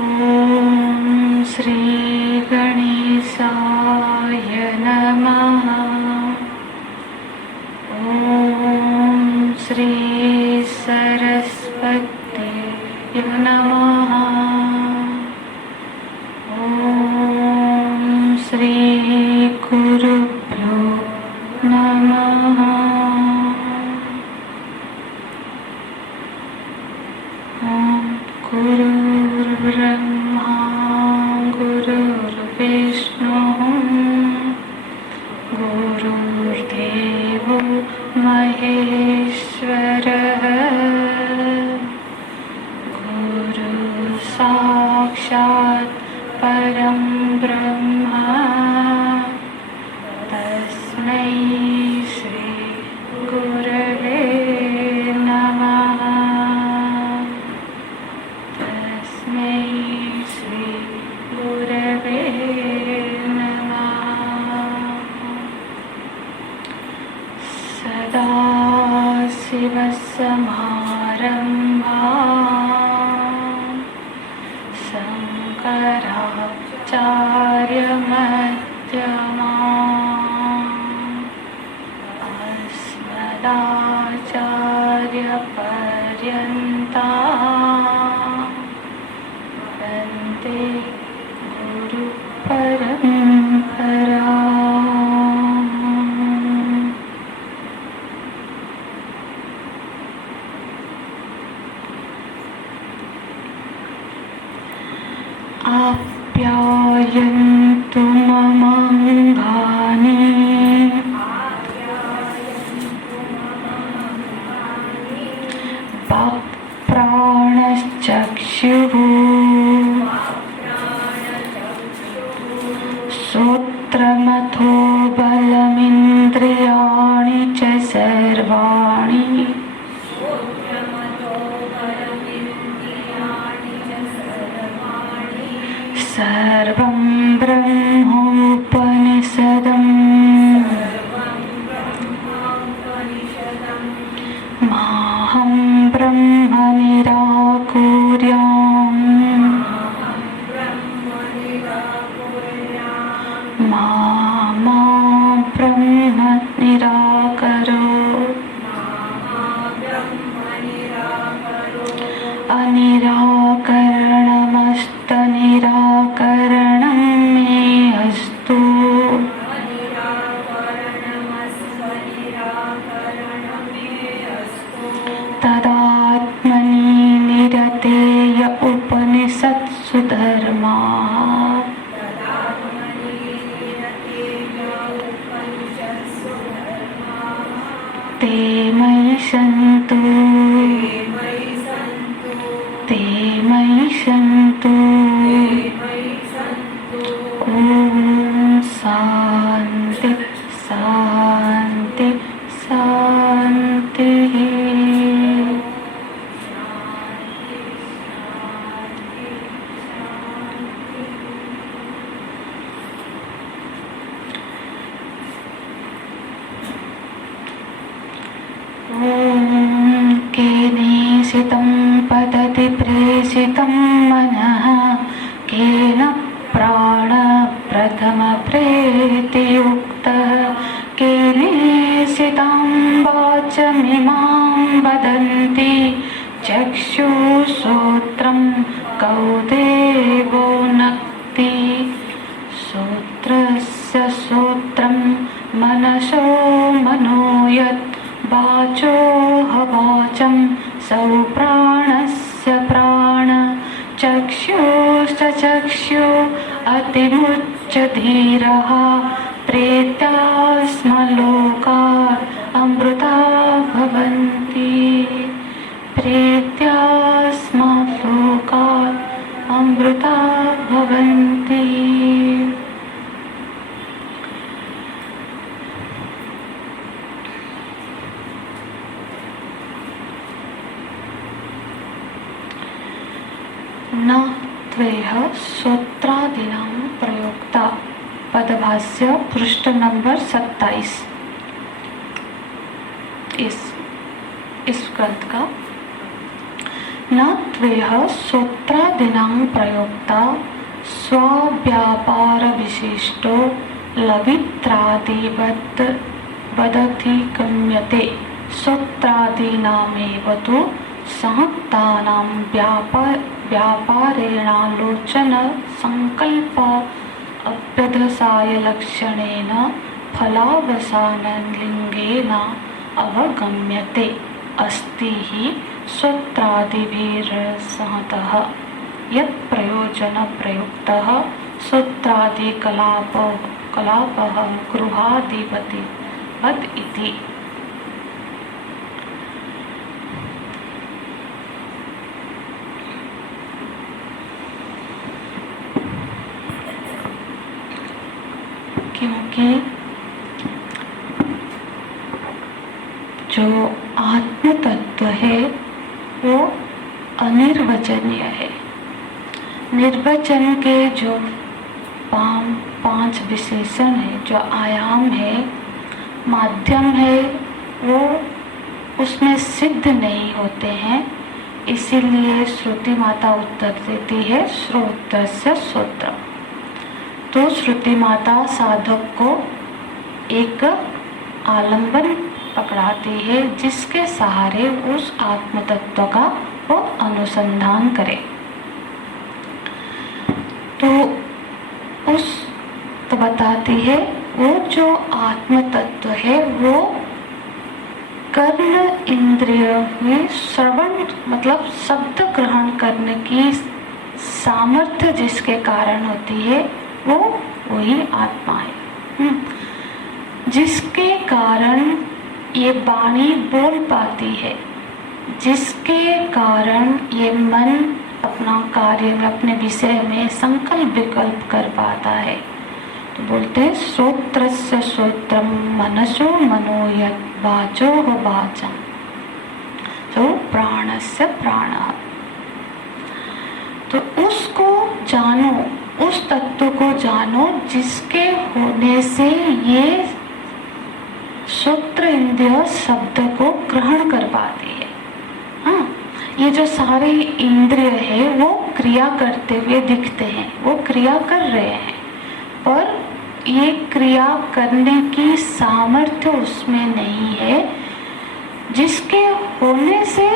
ॐ श्री गणेशाय नमः। ॐ श्री सरस्वती नमः। ॐ श्री गुरुभ्यो नमः। गुरुर्ब्रह्मा गुरुर्विष्णुः गुरुर्देवो महेश्वरः गुरुः साक्षात् परं ब्रह्म तस्मै श्री गुरवे नमः। श्री गुरवे नमः। सदाशिवसमारम्भाम् शङ्कराचार्यमध्यमाम् अस्मदाचार्यपर्यन्ताम् वन्दे गुरुपरम्परा। आप्यायन्तु ममाङ्गानि वाक्प्राणश्चक्षुः श्रोत्रमथो बलमिन्द्रियाणि च सर्वाणि सर्वं ब्रह्मोपनिषदम् माहं ब्रह्म निराकुर्याम् मा ब्रह्म निराकरो अनिराकरणमस्तनिराकरणं मे अस्तु। तदात्मनि निरतेय उपनिषत्सु धर्माः ते मयि सन्तु ते मयि सन्तु। ॐ शान्ति शान्ति शान्तिः। केनेषितं पतति प्रेषितं मनः केन प्राणप्रथमप्रेतियुक्तः केनेषितां वाचमिमां वदन्ति चक्षुश्रोत्रं कौ देवो नक्ति। श्रोत्रस्य श्रोत्रं मनसो मनो यत् वाचोऽहवाचं सौ प्राणस्य प्राण चक्षुश्च चक्षु अतिमुच्च धीरः प्रेत्यास्मलोकात् अमृता भवन्ति प्रेत्यास्मलोकात् अमृता भवन्ति। न त्वेह सूत्रादीनां प्रयोक्ता पदभाष्य पृष्ठ नंबर 27 इस ग्रंथ का न त्वेह श्रोत्रादीनां प्रयोक्ता स्वाव्यापार विशिष्टो लवित्रादिवत् वदधिगम्यते श्रोत्रादीनामेव तु सहक्तानां व्यापारेणालोचन संकल्प अभ्यधसाय लक्षणेन फलावसानलिङ्गेन अवगम्यते अस्ति हि श्रोत्रादिभिर्सहतः यत् प्रयोजन प्रयुक्तः श्रोत्रादिकलापः गृहाधिपति वद इति। क्योंकि जो आत्म तत्व है वो अनिर्वचनीय है। निर्वचन के जो पांच विशेषण है, जो आयाम है, माध्यम है, वो उसमें सिद्ध नहीं होते हैं। इसीलिए श्रुति माता उत्तर देती है श्रोत्रस्य श्रोत्र। तो श्रुति माता साधक को एक आलंबन पकड़ाती है जिसके सहारे उस आत्म तत्व का वो अनुसंधान करे। तो बताती है वो जो आत्म तत्व है वो कर्ण इंद्रिय में श्रवण मतलब शब्द ग्रहण करने की सामर्थ्य जिसके कारण होती है वो वही आत्मा है, जिसके कारण ये वाणी बोल पाती है, जिसके कारण ये मन अपना कार्य में अपने विषय में संकल्प विकल्प कर पाता है। तो बोलते हैं श्रोत्रस्य श्रोत्रम मनसो मनो यत् वाचो वाचम तो प्राणस्य प्राणः। तो उसको जानो, उस तत्व को जानो जिसके होने से ये श्रोत्र इंद्रिय शब्द को ग्रहण कर पाती है। हाँ, ये जो सारे इंद्रिय है वो क्रिया करते हुए दिखते हैं, वो क्रिया कर रहे हैं, पर ये क्रिया करने की सामर्थ्य उसमें नहीं है। जिसके होने से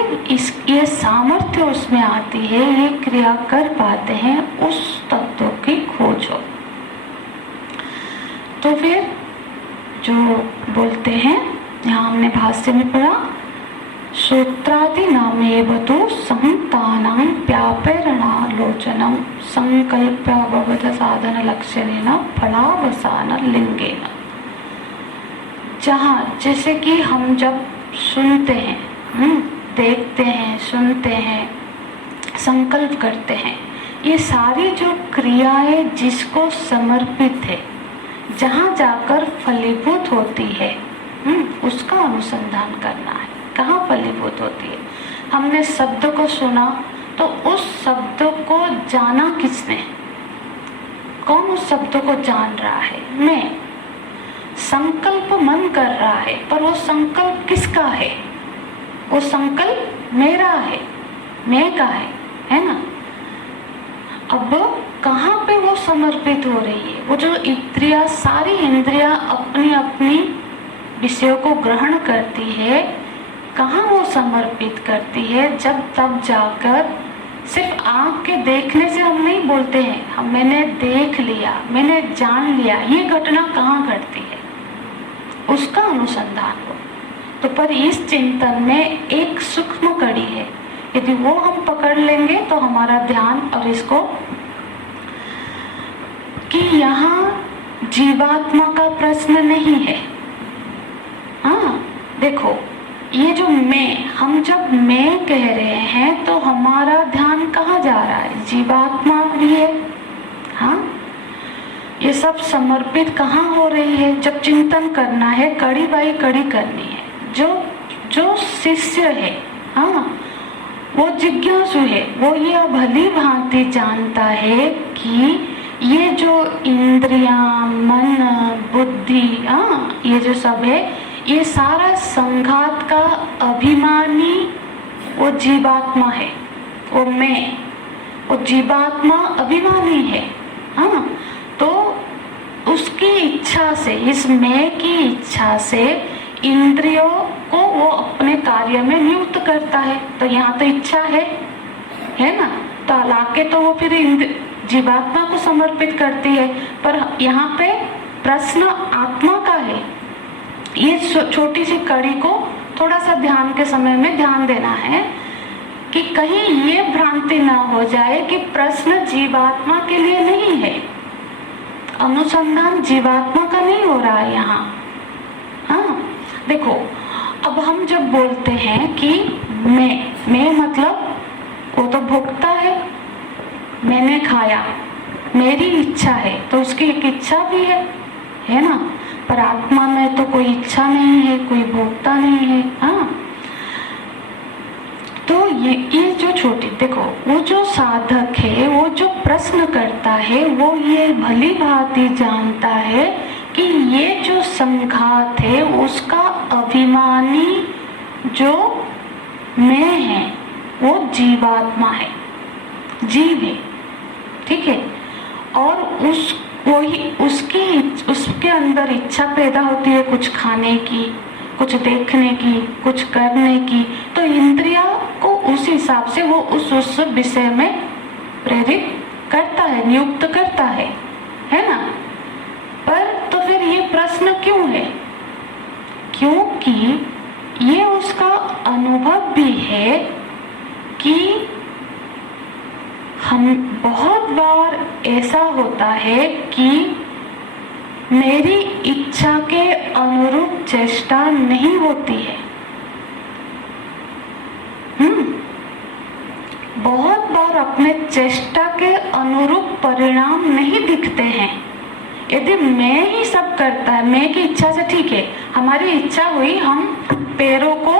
ये सामर्थ्य उसमें आती है, ये क्रिया कर पाते हैं, उस तत्व की खोज हो। तो फिर जो बोलते हैं, यहाँ हमने भाष्य में पढ़ा श्रोत्रादि नामेव तु संहितानां व्यापेरणालोचनं संकल्प भवद साधन लक्षणेन फलावसान लिंगेन। जहाँ जैसे कि हम जब सुनते हैं, देखते हैं, सुनते हैं, संकल्प करते हैं, ये सारी जो क्रियाएं जिसको समर्पित है, जहाँ जाकर फलीभूत होती है, उसका अनुसंधान करना है। कहाँ फलीभूत होती है? हमने शब्द को सुना तो उस शब्द को जाना किसने? कौन उस शब्द को जान रहा है? मैं। संकल्प मन कर रहा है, पर वो संकल्प किसका है? वो संकल्प मेरा है, मैं का है ना? अब कहाँ पे वो समर्पित हो रही है? वो जो इंद्रिया, सारी इंद्रिया अपनी अपनी विषयों को ग्रहण करती है, कहाँ वो समर्पित करती है? जब तब जाकर सिर्फ आँख के देखने से हम नहीं बोलते हैं, मैंने देख लिया, मैंने जान लिया, ये घटना कहाँ घटती है, उसका अनुसंधान हो। तो पर इस चिंतन में एक सूक्ष्म कड़ी है, यदि वो हम पकड़ लेंगे तो हमारा ध्यान और इसको कि यहाँ जीवात्मा का प्रश्न नहीं है। हाँ, देखो ये जो मैं, हम जब मैं कह रहे हैं तो हमारा ध्यान कहाँ जा रहा है? जीवात्मा भी है। हाँ, ये सब समर्पित कहाँ हो रही है? जब चिंतन करना है, कड़ी बाई कड़ी करनी है। जो शिष्य है, हाँ, वो जिज्ञासु है, वो यह भली भांति जानता है कि ये जो इंद्रियां, मन, बुद्धि, हाँ, ये जो सब है, ये सारा संघात का अभिमानी वो जीवात्मा है। वो मैं, वो जीवात्मा अभिमानी है। हाँ, तो उसकी इच्छा से, इस मैं की इच्छा से इंद्रियों को वो अपने कार्य में नियुक्त करता है। तो यहाँ तो इच्छा है ना, तो लाके तो वो फिर जीवात्मा को समर्पित करती है। पर यहाँ पे प्रश्न आत्मा का है। ये छोटी सी कड़ी को थोड़ा सा ध्यान के समय में ध्यान देना है कि कहीं ये भ्रांति ना हो जाए कि प्रश्न जीवात्मा के लिए नहीं है, अनुसंधान जीवात्मा का नहीं हो रहा है यहाँ। हाँ, देखो, अब हम जब बोलते हैं कि मैं मतलब वो तो भोक्ता है, मैंने खाया, मेरी इच्छा है, तो उसकी एक इच्छा भी है ना। पर आत्मा में तो कोई इच्छा नहीं है, कोई भोक्ता नहीं है। हाँ, तो ये जो छोटी, देखो, वो जो साधक है, वो जो प्रश्न करता है, वो ये भली भांति जानता है कि ये जो संघात है उसका अभिमानी जो मैं है वो जीवात्मा है, जीव है, ठीक है। और उसके अंदर इच्छा पैदा होती है कुछ खाने की, कुछ देखने की, कुछ करने की, तो इंद्रिया को उस हिसाब से वो उस विषय में प्रेरित करता है, नियुक्त करता है ना। पर तो फिर ये प्रश्न क्यों है? क्योंकि ये उसका अनुभव भी है कि हम बहुत बार ऐसा होता है कि मेरी इच्छा के अनुरूप चेष्टा नहीं होती है। बहुत बार अपने चेष्टा के अनुरूप परिणाम नहीं दिखते हैं। यदि मैं ही सब करता है, मैं की इच्छा से, ठीक है, हमारी इच्छा हुई, हम पैरों को,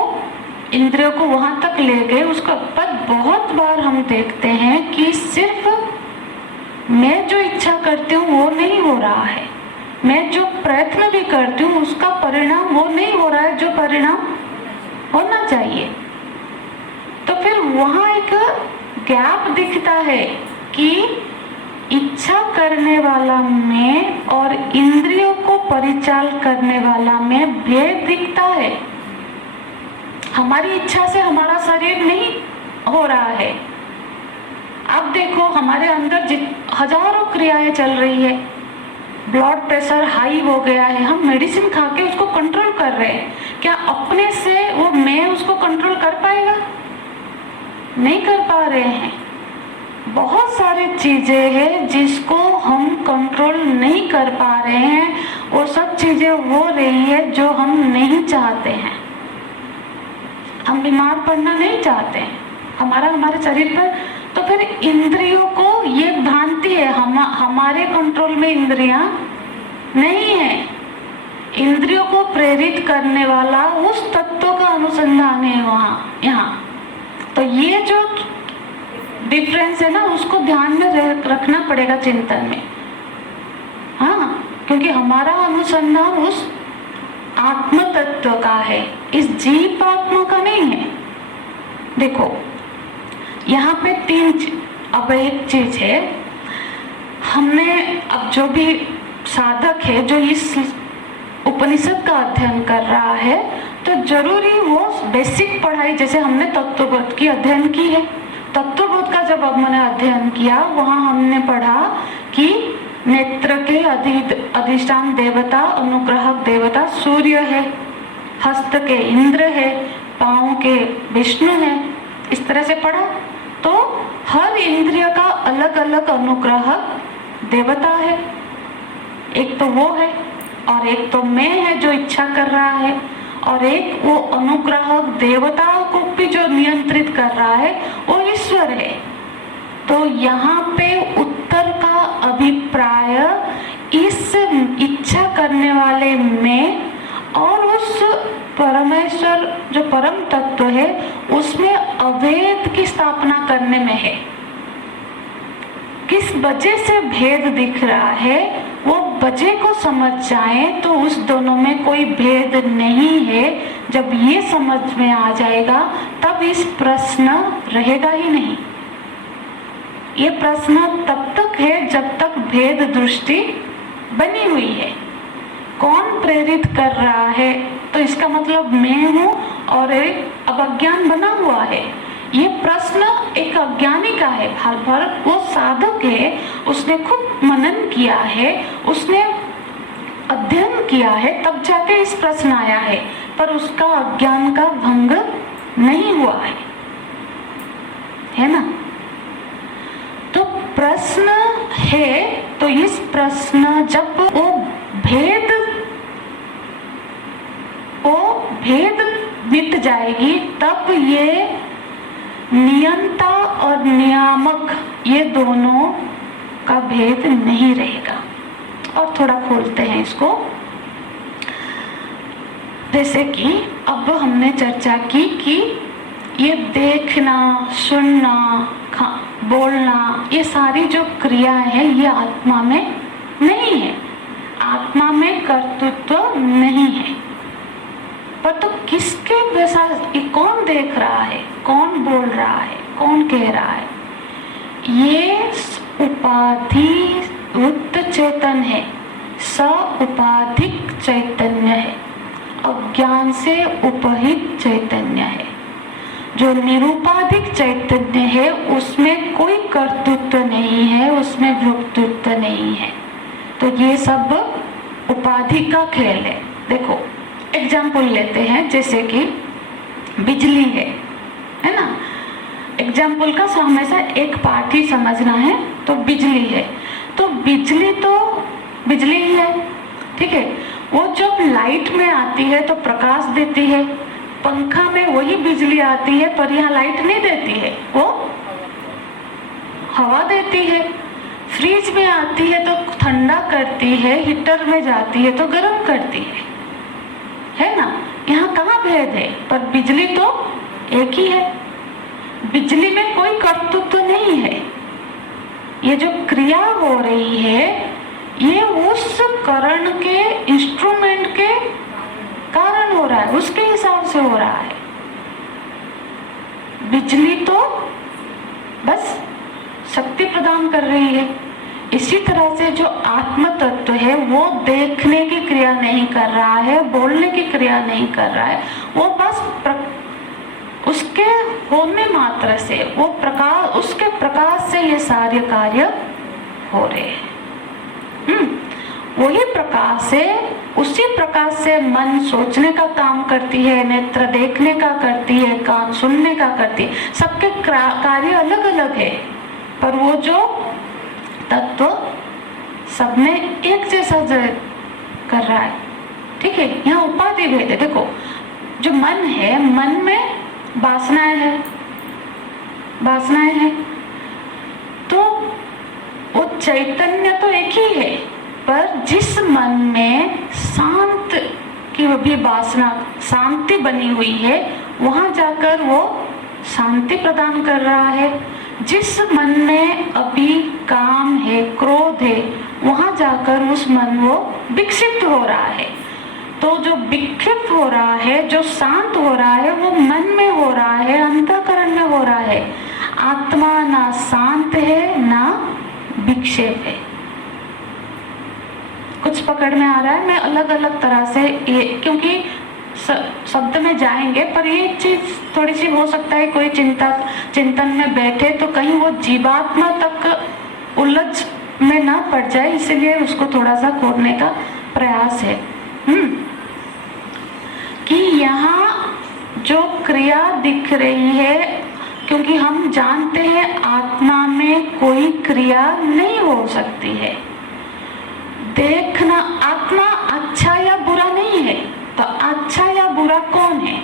इंद्रियों को वहां तक ले गए उसको, पर बहुत बार हम देखते हैं कि सिर्फ मैं जो इच्छा करती हूँ वो नहीं हो रहा है, मैं जो प्रयत्न भी करती हूँ उसका परिणाम वो नहीं हो रहा है जो परिणाम होना चाहिए। तो फिर वहां एक गैप दिखता है कि इच्छा करने वाला मैं और इंद्रियों को परिचाल करने वाला मैं भेद दिखता है। हमारी इच्छा से हमारा शरीर नहीं हो रहा है। अब देखो, हमारे अंदर हजारों क्रियाएं चल रही है, ब्लड प्रेशर हाई हो गया है, हम मेडिसिन खा के उसको कंट्रोल कर रहे हैं। क्या अपने से वो मैं उसको कंट्रोल कर पाएगा? नहीं कर पा रहे हैं। बहुत सारी चीजें हैं जिसको हम कंट्रोल नहीं कर पा रहे हैं, वो सब चीजें हो रही है जो हम नहीं चाहते हैं। हम बीमार पड़ना नहीं चाहते हैं, हमारे शरीर पर। तो फिर इंद्रियों को ये भ्रांति है, हमारे कंट्रोल में इंद्रियां नहीं है। इंद्रियों को प्रेरित करने वाला उस तत्व का अनुसंधान है वहाँ, यहाँ। तो ये जो डिफरेंस है ना, उसको ध्यान में रखना पड़ेगा चिंतन में। हाँ, क्योंकि हमारा अनुसंधान उस आत्म तत्व का है, इस जीव आत्मा का नहीं है। देखो, यहाँ पे अब एक चीज है, हमने अब जो भी साधक है जो इस उपनिषद का अध्ययन कर रहा है, तो जरूरी वो बेसिक पढ़ाई, जैसे हमने तत्वबोध की अध्ययन की है। तत्वबोध का जब हमने अध्ययन किया, वहां हमने पढ़ा कि नेत्र के अधिष्ठान देवता, अनुग्राहक देवता सूर्य है, हस्त के इंद्र है, पांव के विष्णु है, इस तरह से पढ़ा। तो हर इंद्रिय का अलग अलग अनुग्राहक देवता है। एक तो वो है, और एक तो मैं है जो इच्छा कर रहा है, और एक वो अनुग्राहक देवताओं को भी जो नियंत्रित कर रहा है वो ईश्वर है। तो यहाँ पे उत्तर का अभिप्राय इस इच्छा करने वाले में और उस परमेश्वर जो परम तत्व है उसमें अभेद की स्थापना करने में है। किस वजह से भेद दिख रहा है, वो वजह को समझ जाएं तो उस दोनों में कोई भेद नहीं है। जब ये समझ में आ जाएगा तब इस प्रश्न रहेगा ही नहीं। ये प्रश्न तब तक है जब तक भेद दृष्टि बनी हुई है। कौन प्रेरित कर रहा है? तो इसका मतलब मैं हूँ और एक अज्ञान बना हुआ है। ये प्रश्न एक अज्ञानी का है। भारत वो साधक है, उसने खूब मनन किया है, उसने अध्ययन किया है, तब जाके इस प्रश्न आया है, पर उसका अज्ञान का भंग नहीं हुआ है ना। तो प्रश्न है, तो इस प्रश्न जब वो भेद मिट जाएगी, तब ये नियंता और नियामक ये दोनों का भेद नहीं रहेगा। और थोड़ा खोलते हैं इसको। जैसे कि अब हमने चर्चा की कि ये देखना, सुनना, बोलना, ये सारी जो क्रियाएं हैं ये आत्मा में नहीं है, आत्मा में कर्तृत्व नहीं है। पर तो किसके वैसा, कौन देख रहा है, कौन बोल रहा है, कौन कह रहा है? ये उपाधि युक्त चैतन्य है, स उपाधिक चैतन्य है, अज्ञान से उपहित चैतन्य है। जो निरुपाधिक चैतन्य है उसमें कोई कर्तृत्व नहीं है, उसमें भोक्तृत्व नहीं है। तो ये सब उपाधि का खेल है। देखो एग्जाम्पल लेते हैं, जैसे कि बिजली है ना। एग्जाम्पल का हमेशा एक पार्ट ही समझना है। तो बिजली है, तो बिजली तो बिजली ही है, ठीक है। वो जब लाइट में आती है तो प्रकाश देती है। पंखा में वही बिजली आती है, पर यहाँ लाइट नहीं देती है, वो हवा देती है। फ्रिज में आती है तो ठंडा करती है, हीटर में जाती है तो गर्म करती है ना। यहाँ कहाँ भेद है? पर बिजली तो एक ही है, बिजली में कोई कर्तृत्व नहीं है। ये जो क्रिया हो रही है ये उस करण के, इंस्ट्रूमेंट के कारण हो रहा है, उसके हिसाब से हो रहा है। बिजली तो बस शक्ति प्रदान कर रही है। इसी तरह से जो आत्म तत्व है वो देखने की क्रिया नहीं कर रहा है, बोलने की क्रिया नहीं कर रहा है, वो बस उसके होने मात्र से, वो प्रकाश, उसके प्रकाश से ये सारे कार्य हो रहे हैं। वही प्रकाश से, उसी प्रकाश से मन सोचने का काम करती है, नेत्र देखने का करती है, कान सुनने का करती है। सबके कार्य अलग अलग है, पर वो जो तत्व सब में एक जैसा कर रहा है, ठीक है। यहाँ उपाधि भेद है। देखो जो मन है, मन में वासनाएं हैं, तो वो चैतन्य तो एक ही है, पर जिस मन में शांत की भी वासना, शांति बनी हुई है, वहां जाकर वो शांति प्रदान कर रहा है। जिस मन में अभी काम है, क्रोध है, वहां जाकर उस मन वो विक्षिप्त हो रहा है। तो जो विक्षिप्त हो रहा है, जो शांत हो रहा है, वो मन में हो रहा है, अंतःकरण में हो रहा है। आत्मा ना शांत है ना विक्षेप है। कुछ पकड़ में आ रहा है? मैं अलग अलग तरह से ये, क्योंकि शब्द में जाएंगे, पर ये चीज थोड़ी सी हो सकता है कोई चिंतन में बैठे तो कहीं वो जीवात्मा तक उलझ में ना पड़ जाए, इसलिए उसको थोड़ा सा खोलने का प्रयास है। कि यहाँ जो क्रिया दिख रही है, क्योंकि हम जानते हैं आत्मा में कोई क्रिया नहीं हो सकती है। देखना, आत्मा अच्छा या बुरा नहीं है, तो अच्छा या बुरा कौन है?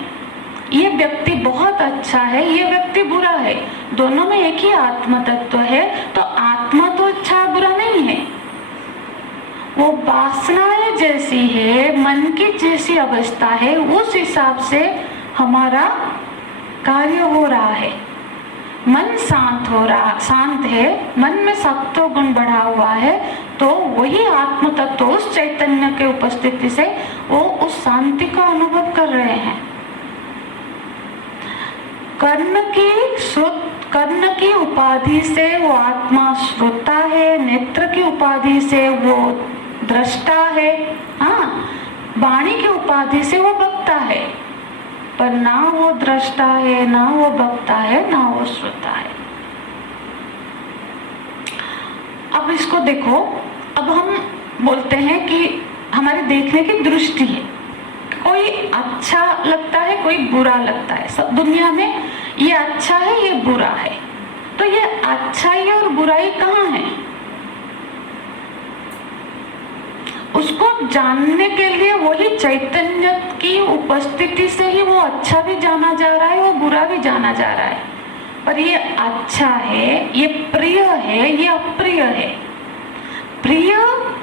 ये व्यक्ति बहुत अच्छा है, ये व्यक्ति बुरा है, दोनों में एक ही आत्म तत्व है, तो आत्मा तो अच्छा बुरा नहीं है। वो वासनाएं जैसी है, मन की जैसी अवस्था है, उस हिसाब से हमारा कार्य हो रहा है। मन शांत है, मन में सत्व गुण बढ़ा हुआ है, तो वही आत्म तत्व उस चैतन्य के उपस्थिति से वो उस शांति का अनुभव कर रहे हैं। कर्ण की उपाधि से वो आत्मा श्रोता है, नेत्र की उपाधि से वो दृष्टा है, हाँ, वाणी की उपाधि से वो वक्ता है, पर ना वो दृष्टा है, ना वो वक्ता है, ना वो श्रोता है। अब इसको देखो, अब हम बोलते हैं कि हमारे देखने की दृष्टि है, कोई अच्छा लगता है, कोई बुरा लगता है। सब दुनिया में ये अच्छा है, ये बुरा है, तो ये अच्छाई और बुराई कहाँ है? उसको जानने के लिए वही चैतन्य की उपस्थिति से ही वो अच्छा भी जाना जा रहा है, वो बुरा भी जाना जा रहा है। पर ये अच्छा है, ये प्रिय है, ये अप्रिय है। प्रिय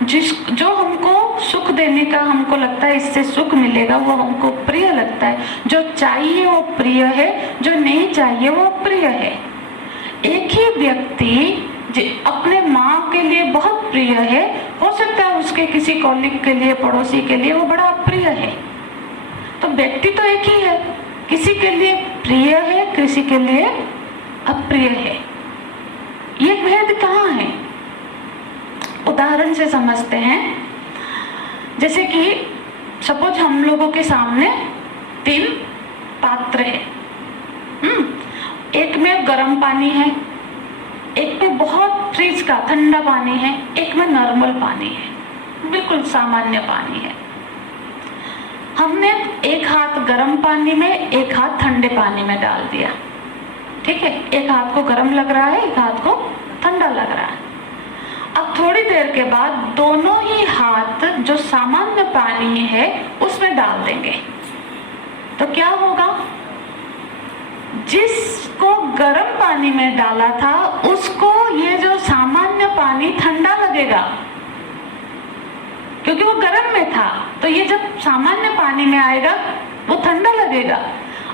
जो हमको सुख देने का हमको लगता है इससे सुख मिलेगा, वो हमको प्रिय लगता है। जो चाहिए वो प्रिय है, जो नहीं चाहिए वो अप्रिय है। एक ही व्यक्ति अपने माँ के लिए बहुत प्रिय है, हो सकता है उसके किसी कॉलिग के लिए, पड़ोसी के लिए वो बड़ा अप्रिय है। तो व्यक्ति तो एक ही है, किसी के लिए प्रिय है, किसी के लिए अप्रिय है। ये भेद कहाँ है? उदाहरण से समझते हैं। जैसे कि सपोज हम लोगों के सामने 3 पात्र है, एक में गर्म पानी है, एक में बहुत फ्रिज का ठंडा पानी है, एक में नॉर्मल पानी है, बिल्कुल सामान्य पानी है। हमने एक हाथ गर्म पानी में, एक हाथ ठंडे पानी में डाल दिया, ठीक है। एक हाथ को गर्म लग रहा है, एक हाथ को ठंडा लग रहा है। अब थोड़ी देर के बाद दोनों ही हाथ जो सामान्य पानी है उसमें डाल देंगे, तो क्या होगा? जिसको गर्म पानी में डाला था उसको ये जो सामान्य पानी ठंडा लगेगा, क्योंकि वो गर्म में था। तो ये जब सामान्य पानी में आएगा वो ठंडा लगेगा,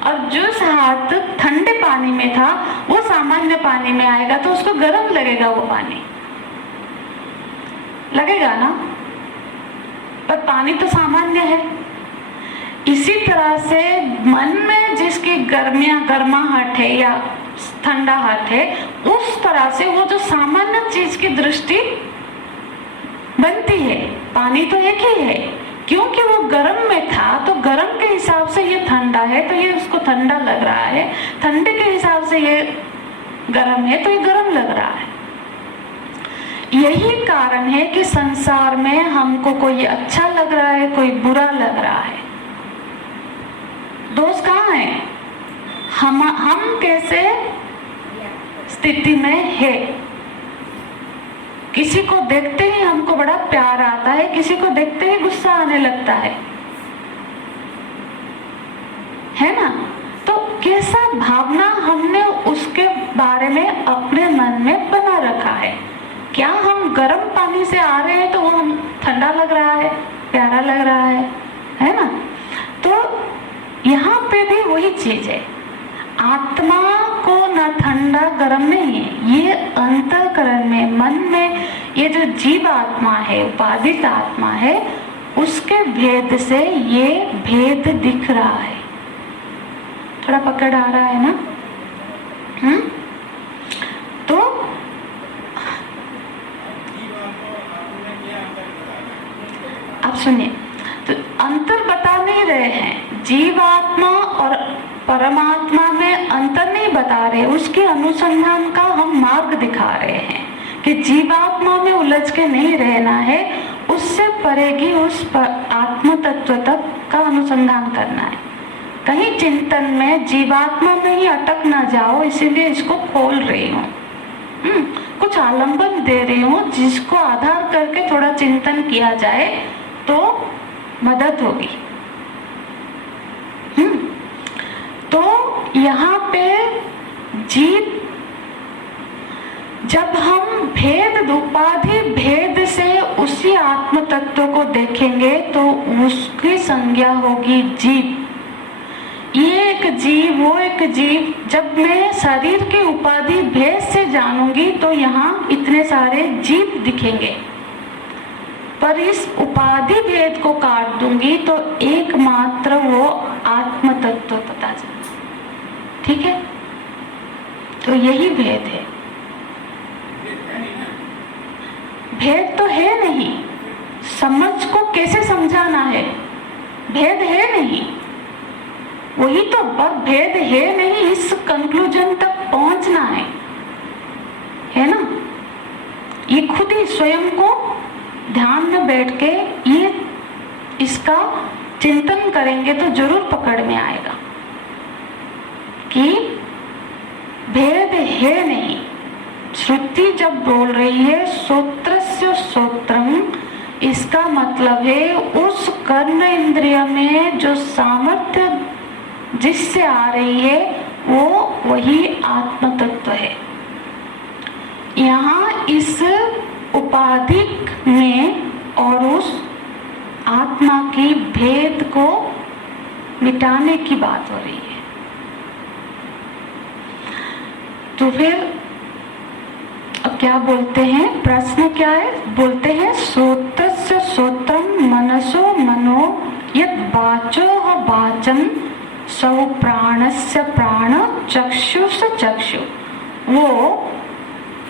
और जो हाथ ठंडे पानी में था वो सामान्य पानी में आएगा तो उसको गर्म लगेगा, वो पानी लगेगा ना, पर पानी तो सामान्य है। इसी तरह से मन में जिसकी गर्माहट है या ठंडाहट है, उस तरह से वो जो सामान्य चीज की दृष्टि बनती है। पानी तो एक ही है, क्योंकि वो गर्म में था तो गर्म के हिसाब से ये ठंडा है तो ये उसको ठंडा लग रहा है, ठंडे के हिसाब से ये गर्म है तो ये गर्म लग रहा है। यही कारण है कि संसार में हमको कोई अच्छा लग रहा है, कोई बुरा लग रहा है। दोष कहाँ है? हम कैसे स्थिति में है। किसी को देखते ही हमको बड़ा प्यार आता है, किसी को देखते ही गुस्सा आने लगता है ना? तो कैसा भावना हमने उसके बारे में अपने मन में बना रखा है। क्या हम गर्म पानी से आ रहे हैं तो वो हम ठंडा लग रहा है, प्यारा लग रहा है ना? तो यहाँ पे भी वही चीज है, आत्मा को न ठंडा गर्म नहीं है, ये अंतःकरण में, मन में ये जो जीव आत्मा है, उपाधित आत्मा है, उसके भेद से ये भेद दिख रहा है। थोड़ा पकड़ आ रहा है ना? तो आप सुनिए, तो अंतर बता नहीं रहे हैं, जीवात्मा और परमात्मा में अंतर नहीं बता रहे, उसके अनुसंधान का हम मार्ग दिखा रहे हैं कि जीवात्मा में उलझ के नहीं रहना है, उससे परेगी उस आत्म तत्व तक का अनुसंधान करना है। कहीं चिंतन में जीवात्मा में ही अटक ना जाओ, इसीलिए इसको खोल रही हूँ, कुछ आलंबन दे रही हूँ जिसको आधार करके थोड़ा चिंतन किया जाए तो मदद होगी। तो यहाँ पे जीव, जब हम भेद, उपाधि भेद से उसी आत्म तत्व को देखेंगे तो उसकी संज्ञा होगी जीव। ये एक जीव, वो एक जीव। जब मैं शरीर की उपाधि भेद से जानूंगी तो यहाँ इतने सारे जीव दिखेंगे, पर इस उपाधि भेद को काट दूंगी तो एकमात्र वो आत्म तत्व पता चले। ठीक है? तो यही भेद है। भेद तो है नहीं, समझ को कैसे समझाना है, भेद है नहीं, वही तो भेद है नहीं, इस कंक्लूजन तक पहुंचना है ना। ये खुद ही स्वयं को ध्यान में बैठ के ये इसका चिंतन करेंगे तो जरूर पकड़ में आएगा कि भेद है नहीं। श्रुति जब बोल रही है श्रोत्रस्य श्रोत्रम, इसका मतलब है उस कर्ण इंद्रिय में जो सामर्थ्य जिससे आ रही है वो वही आत्म तत्व है। यहाँ इस उपाधिक में और उस आत्मा की भेद को मिटाने की बात हो रही है। तो फिर क्या बोलते हैं, प्रश्न क्या है, बोलते हैं श्रोत्रस्य श्रोत्रम मनसो मनो यत् वाचोः वाचन सौ प्राणस्य प्राण चक्षुष चक्षु। वो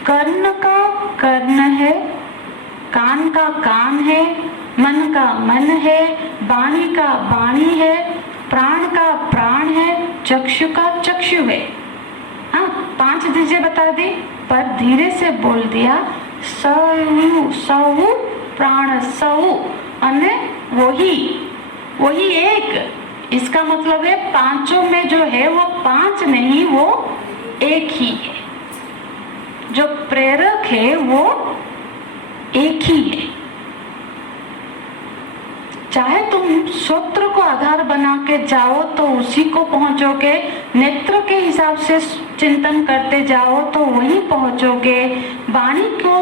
कर्ण का कर्ण है, कान का कान है, मन का मन है, वाणी का वाणी है, प्राण का प्राण है, चक्षु का चक्षु है। हाँ, 5 चीजें बता दी पर धीरे से बोल दिया। सौ प्राण, सौ अने वही एक। इसका मतलब है पांचों में जो है वो 5 नहीं, वो एक ही है। जो प्रेरक है वो एक ही है। चाहे तुम सूत्र को आधार बना के जाओ तो उसी को पहुंचोगे, नेत्र के हिसाब से चिंतन करते जाओ तो वहीं पहुंचोगे, वाणी को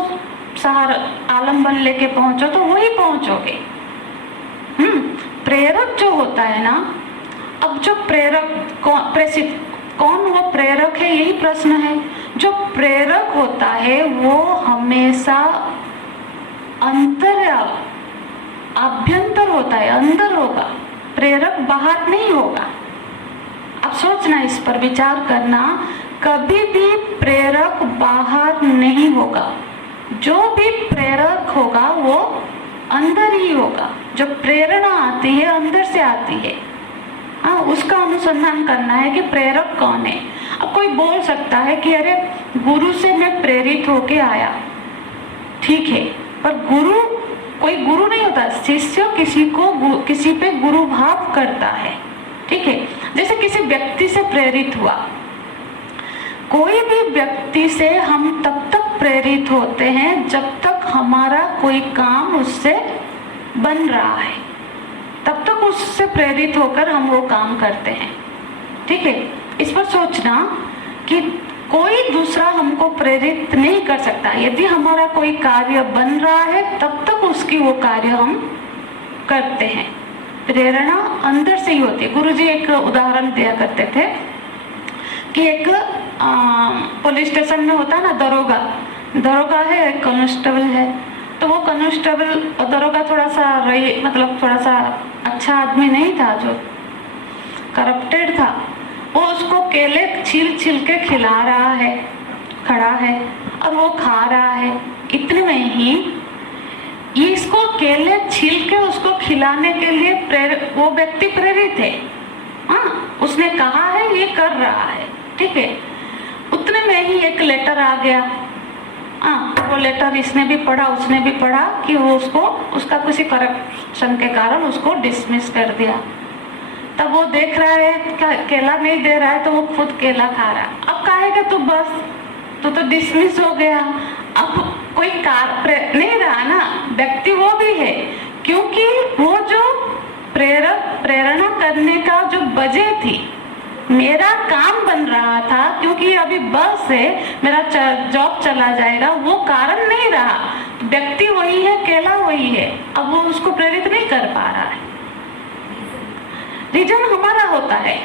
सहारा आलम्बन लेके पहुंचो तो वहीं पहुंचोगे। प्रेरक जो होता है ना, अब जो प्रेरक कौन वो प्रेरक है, यही प्रश्न है। जो प्रेरक होता है वो हमेशा आभ्यंतर होता है, अंदर होगा, प्रेरक बाहर नहीं होगा। अब सोचना, इस पर विचार करना, कभी भी प्रेरक बाहर नहीं होगा। जो भी प्रेरक होगा वो अंदर ही होगा। जो प्रेरणा आती है अंदर से आती है। हाँ, उसका अनुसंधान करना है कि प्रेरक कौन है। अब कोई बोल सकता है कि अरे गुरु से मैं प्रेरित होके आया, ठीक है, पर कोई गुरु नहीं होता। शिष्य किसी पे गुरु भाव करता है, ठीक है। जैसे किसी व्यक्ति से प्रेरित हुआ, कोई भी व्यक्ति से हम तब तक प्रेरित होते हैं जब तक हमारा कोई काम उससे बन रहा है, तब तक उससे प्रेरित होकर हम वो काम करते हैं, ठीक है। इस पर सोचना कि कोई दूसरा हमको प्रेरित नहीं कर सकता। यदि हमारा कोई कार्य बन रहा है तब तक उसकी वो कार्य हम करते हैं। प्रेरणा अंदर से ही होती है। गुरुजी एक उदाहरण दिया करते थे कि एक पुलिस स्टेशन में होता है ना दरोगा है, एक कांस्टेबल है। तो वो कांस्टेबल और दरोगा थोड़ा सा अच्छा आदमी नहीं था, जो करप्टेड था। वो उसको केले छील के खिला रहा है, खड़ा है और वो खा रहा है। इतने में ही ये इसको केले छील के उसको खिलाने के लिए वो व्यक्ति प्रेरित है। हाँ, उसने कहा है, ये कर रहा है, ठीक है। उतने में ही एक लेटर आ गया। वो लेटर इसने भी पढ़ा, उसने भी पढ़ा कि वो उसका किसी करप्शन के कारण उसको डिसमिस कर दिया। तब वो देख रहा है केला नहीं दे रहा है तो वो खुद केला खा रहा है। अब कहेगा तो बस तो डिसमिस हो गया। अब कोई नहीं रहा ना, व्यक्ति वो भी है, क्योंकि वो जो प्रेरणा करने का जो वजह थी, मेरा काम बन रहा था, क्योंकि अभी बस है, मेरा जॉब चला जाएगा, वो कारण नहीं रहा। व्यक्ति वही है, केला वही है, अब वो उसको प्रेरित नहीं कर पा रहा है। रीजन हमारा होता है।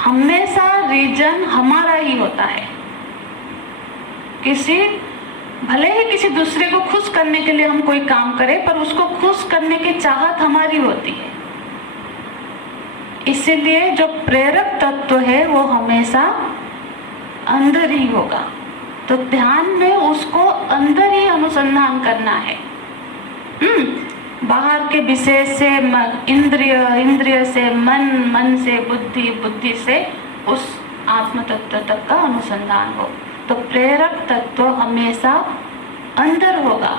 हमेशा रीजन हमारा ही होता है। भले ही किसी दूसरे को खुश करने के लिए हम कोई काम करें, पर उसको खुश करने की चाहत हमारी होती है। इसीलिए जो प्रेरक तत्व है वो हमेशा अंदर ही होगा। तो ध्यान में उसको अंदर ही अनुसंधान करना है। बाहर के विषय से इंद्रिय, इंद्रिय से मन, मन से बुद्धि, बुद्धि से उस आत्म तत्व तक का अनुसंधान हो। तो प्रेरक तत्व हमेशा अंदर होगा।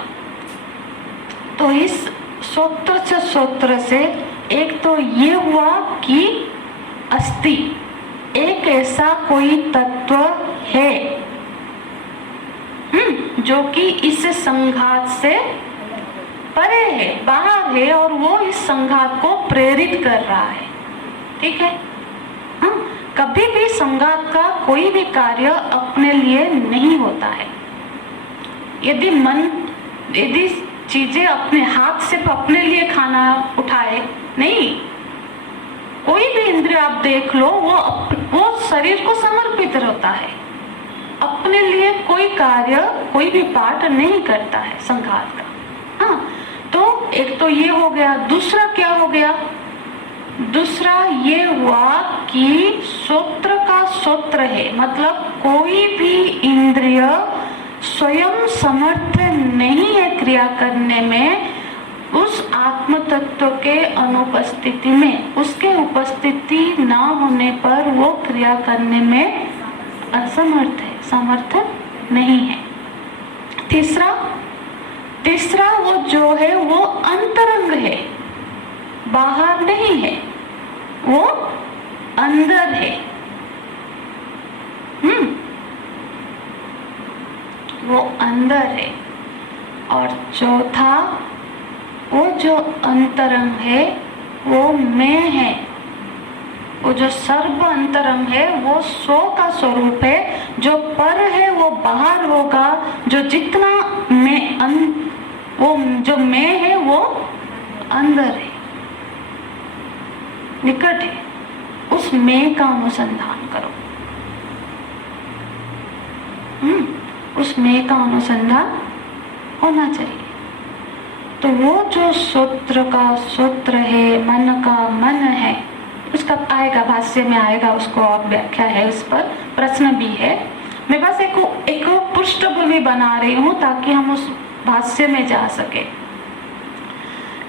तो इस सूत्र से एक तो ये हुआ कि अस्ति, एक ऐसा कोई तत्व है जो कि इस संघात से परे है, बाहर है, और वो इस संघात को प्रेरित कर रहा है। ठीक है। कभी भी संघात का कोई भी कार्य अपने लिए नहीं होता है। यदि चीजें अपने हाथ से अपने लिए खाना उठाए, नहीं, कोई भी इंद्रिय आप देख लो, वो शरीर को समर्पित रहता है, अपने लिए कोई कार्य, कोई भी पार्ट नहीं करता है संघात का। हाँ, तो एक तो ये हो गया। दूसरा क्या हो गया? दूसरा ये हुआ कि सूत्र का सूत्र है, मतलब कोई भी इंद्रिय स्वयं समर्थ नहीं है क्रिया करने में, उस आत्म तत्व के अनुपस्थिति में, उसके उपस्थिति ना होने पर वो क्रिया करने में असमर्थ है, समर्थ नहीं है। तीसरा वो जो है वो अंतरंग है, बाहर नहीं है, वो अंदर है। वो अंदर है। और चौथा, वो जो अंतरंग है वो मैं है। वो जो सर्व अंतरंग है वो सो का स्वरूप है। जो पर है वो बाहर होगा। जो जितना वो जो मैं है वो अंदर है, निकट है। उस मैं का अनुसंधान करो। उस मैं का अनुसंधान होना चाहिए। तो वो जो सूत्र का सूत्र है, मन का मन है, उसका आएगा, भाष्य में आएगा, उसको और व्याख्या है, उस पर प्रश्न भी है। मैं बस एक पृष्ठभूमि बना रही हूँ ताकि हम उस भाष्य में जा सके,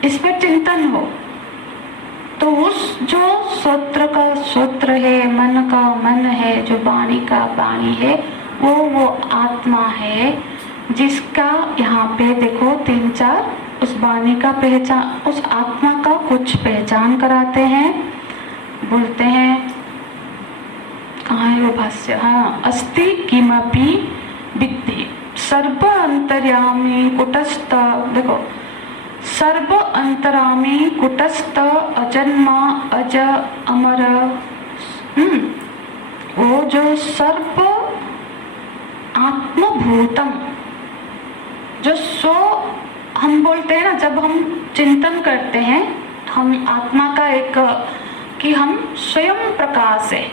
इस पर चिंतन हो। तो उस जो सूत्र का सूत्र है, मन का मन है, जो वाणी का वाणी है, वो आत्मा है, जिसका यहाँ पे देखो 3-4 उस वाणी का पहचान, उस आत्मा का कुछ पहचान कराते हैं। बोलते हैं, कहाँ है वो भाष्य? हाँ, अस्ति किमपि विद्धि सर्व अंतर्यामी कुटस्थ, देखो, सर्व अंतरामी कुटस्थ अजन्मा अज अमर। वो जो सर्व आत्मभूतम, जो सो हम बोलते हैं ना, जब हम चिंतन करते हैं हम आत्मा का एक, कि हम स्वयं प्रकाश है,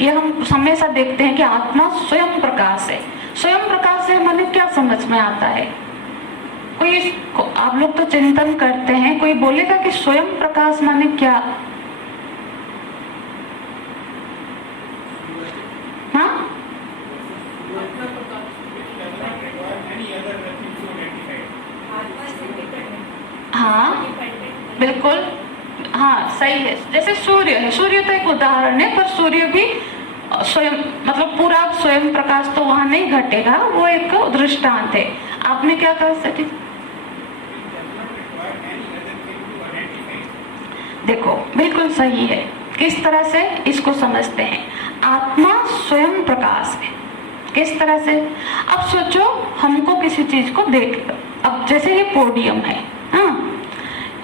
ये हम हमेशा देखते हैं कि आत्मा स्वयं प्रकाश है। स्वयं प्रकाश है माने क्या समझ में आता है? कोई, आप लोग तो चिंतन करते हैं, कोई बोलेगा कि स्वयं प्रकाश माने क्या? हाँ, हाँ, बिल्कुल, हाँ, सही है। जैसे सूर्य है, सूर्य तो एक उदाहरण है, पर सूर्य भी स्वयं, मतलब पूरा स्वयं प्रकाश तो वहां नहीं घटेगा, वो एक दृष्टांत है। आपने क्या कहा सतीश? देखो, बिल्कुल सही है। किस तरह से इसको समझते हैं? आत्मा स्वयं प्रकाश है। किस तरह से? अब सोचो, हमको किसी चीज को देख, अब जैसे ये पोडियम है, हाँ,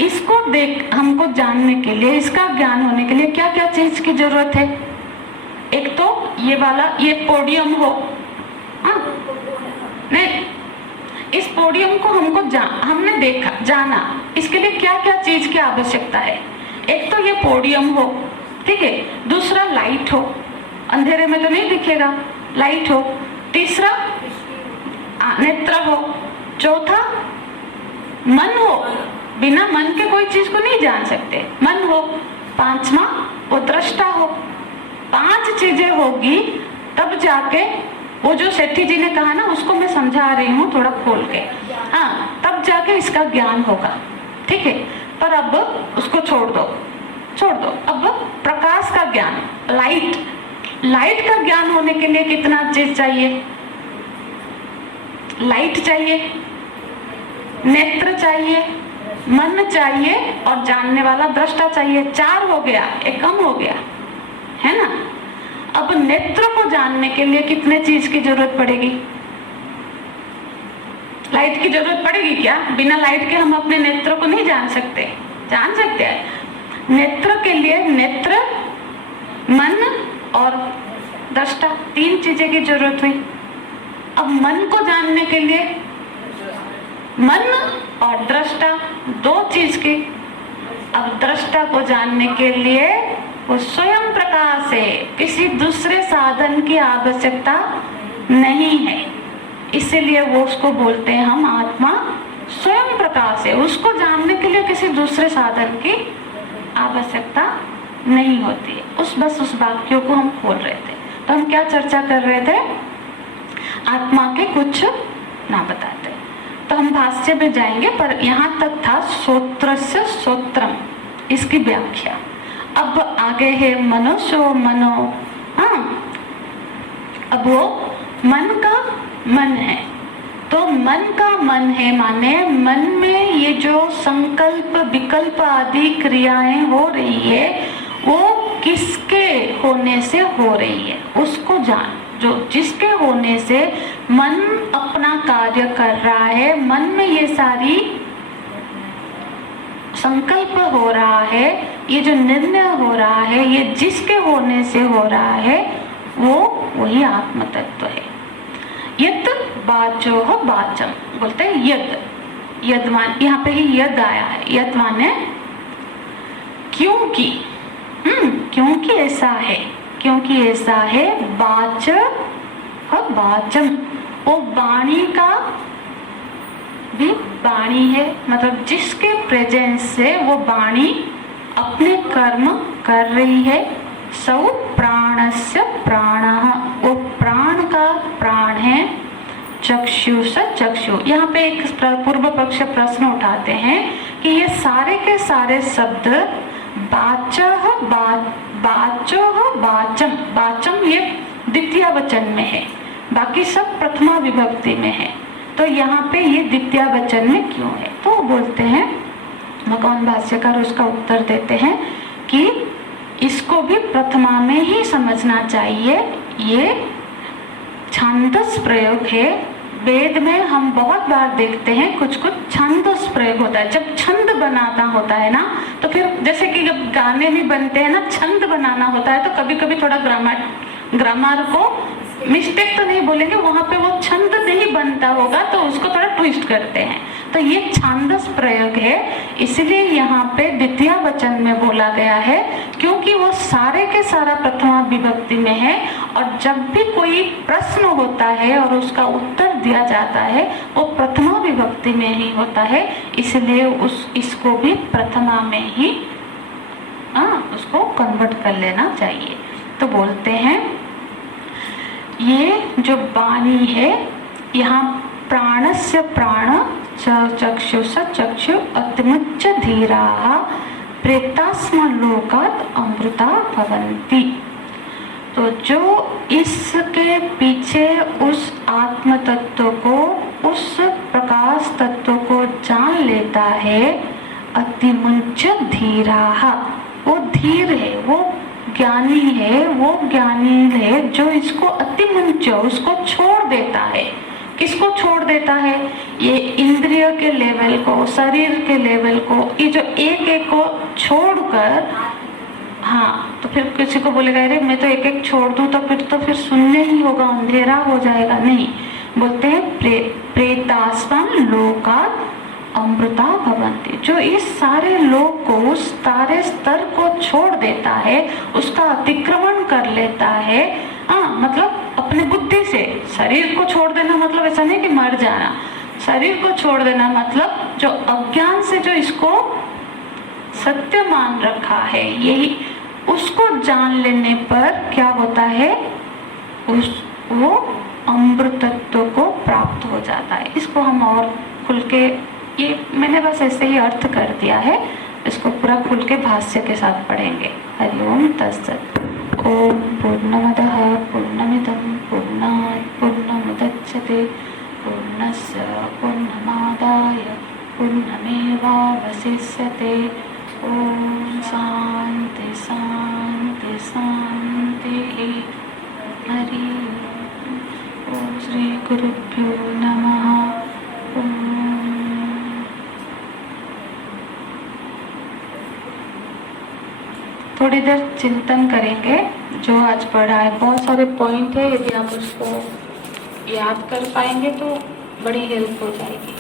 इसको देख, हमको जानने के लिए, इसका ज्ञान होने के लिए क्या क्या चीज की जरूरत है? एक तो ये वाला, ये पोडियम हो, हाँ, नहीं, इस पोडियम को हमको हमने देखा, जाना, इसके लिए क्या क्या चीज की आवश्यकता है? एक तो ये पोडियम हो, ठीक है, दूसरा लाइट हो, अंधेरे में तो नहीं दिखेगा, लाइट हो, तीसरा नेत्र हो, चौथा मन हो, बिना मन के कोई चीज को नहीं जान सकते, मन हो, पांचवा वो दृष्टा हो। 5 चीजें होगी तब जाके, वो जो सेठी जी ने कहा ना, उसको मैं समझा रही हूँ थोड़ा खोल के, हाँ, तब जाके इसका ज्ञान होगा, ठीक है। पर अब उसको छोड़ दो। अब प्रकाश का ज्ञान, लाइट का ज्ञान होने के लिए कितना चीज चाहिए? लाइट चाहिए, नेत्र चाहिए, मन चाहिए और जानने वाला दृष्टा चाहिए। 4 हो गया, एक कम हो गया, है ना। अब नेत्र को जानने के लिए कितने चीज की जरूरत पड़ेगी? लाइट की जरूरत पड़ेगी क्या? बिना लाइट के हम अपने नेत्र को नहीं जान सकते? जान सकते हैं। नेत्र के लिए नेत्र, मन और दृष्टा, 3 चीजें की जरूरत हुई। अब मन को जानने के लिए मन और दृष्टा, 2 चीज की। अब दृष्टा को जानने के लिए वो स्वयं प्रकाश है, किसी दूसरे साधन की आवश्यकता नहीं है। इसीलिए वो उसको बोलते हैं हम आत्मा स्वयं प्रकाश है। उसको जानने के लिए किसी दूसरे साधन की आवश्यकता नहीं होती है। बस उस वाक्यों को हम खोल रहे थे। तो हम क्या चर्चा कर रहे थे? आत्मा के कुछ ना बताते। तो हम भाष्य में जाएंगे, पर यहाँ तक था सोत्रस्य सोत्रम, इसकी व्याख्या। अब आगे है मनुष्यो मनो, हाँ, अब वो मन का मन है। तो मन का मन है माने मन में ये जो संकल्प विकल्प आदि क्रियाएं हो रही है, वो किसके होने से हो रही है उसको जान। जो जिसके होने से मन अपना कार्य कर रहा है, मन में ये सारी संकल्प हो रहा है, ये जो निर्णय हो रहा है, ये जिसके होने से हो रहा है, वो वही आत्म तत्व है। यद वाचो हो वाचम, बोलते हैं यद। यदमान, यहाँ पे ही यद आया है। यद माने क्योंकि, क्योंकि ऐसा है, क्योंकि ऐसा है। वाच और वाचम, वो वाणी का भी वाणी है, मतलब जिसके प्रेजेंस से वो वाणी अपने कर्म कर रही है। सौ प्राणस्य प्राणः, वो प्राण का प्राण है। चक्षु से चक्षु, यहाँ पे एक पूर्व पक्ष प्रश्न उठाते हैं कि ये सारे के सारे शब्द वाचः वाचम, वाचम ये द्वितीय वचन में है, बाकी सब प्रथमा विभक्ति में है। तो यहाँ पे ये द्वितीय वचन में क्यों है? तो बोलते हैं, भगवान भाष्यकार उसका उत्तर देते हैं कि इसको भी प्रथमा में ही समझना चाहिए। ये छांदस प्रयोग है। वेद में हम बहुत बार देखते हैं कुछ छंदस प्रयोग होता है। जब छंद बनाना होता है ना, तो फिर जैसे कि जब गाने भी बनते हैं ना, छंद बनाना होता है, तो कभी कभी थोड़ा ग्रामर को मिस्टेक तो नहीं बोलेंगे, वहां पे वो छंद नहीं बनता होगा तो उसको थोड़ा ट्विस्ट करते हैं। तो ये छांदस प्रयोग है, इसलिए यहाँ पे द्वितीय वचन में बोला गया है, क्योंकि वो सारे के सारा प्रथमा विभक्ति में है। और जब भी कोई प्रश्न होता है और उसका उत्तर दिया जाता है, वो प्रथमा विभक्ति में ही होता है, इसलिए इसको भी प्रथमा में ही उसको कन्वर्ट कर लेना चाहिए। तो बोलते हैं ये जो वाणी है, यहाँ प्राणस्य प्राण चक्षुष चक्षु अतिमुच्च धीराः प्रेतास्म लोकात् अमृता भवन्ति। तो जो इसके पीछे उस आत्म तत्व को, उस प्रकाश तत्व को जान लेता है, अतिमुच्च धीराः, वो धीर है, वो ज्ञानी है, वो ज्ञानी है जो इसको अतिमुंच, उसको छोड़ देता है। किसको छोड़ देता है? ये इंद्रिय के लेवल को, शरीर के लेवल को, ये जो एक एक को छोड़कर, हाँ, तो फिर किसी को बोलेगा अरे मैं तो एक एक छोड़ दूं तो फिर शून्य ही होगा, अंधेरा हो जाएगा। नहीं, बोलते हैं प्रेतास्मं लोकात् अमृता भवन्ति। जो इस सारे लोक को, उस सारे स्तर को छोड़ देता है, उसका अतिक्रमण कर लेता है, मतलब अपने बुद्धि से। शरीर को छोड़ देना मतलब ऐसा नहीं कि मर जाना, शरीर को छोड़ देना मतलब जो अज्ञान से जो इसको सत्य मान रखा है, यही उसको जान लेने पर क्या होता है, वो अमृतत्व को प्राप्त हो जाता है। इसको हम और खुल के, ये मैंने बस ऐसे ही अर्थ कर दिया है, इसको पूरा खुल के भाष्य के साथ पढ़ेंगे। हरिओम तत्सत। ओम पूर्णमदः पूर्णमिदं पूर्णात् पूर्णमुदच्यते पूर्णस्य पूर्णमादाय पूर्णमेवावशिष्यते। ओम शांति शांति शांति। हरि ओम। श्री गुरुभ्यो नमः। थोड़ी देर चिंतन करेंगे जो आज पढ़ा है। बहुत सारे पॉइंट है, यदि आप उसको याद कर पाएंगे तो बड़ी हेल्प हो जाएगी।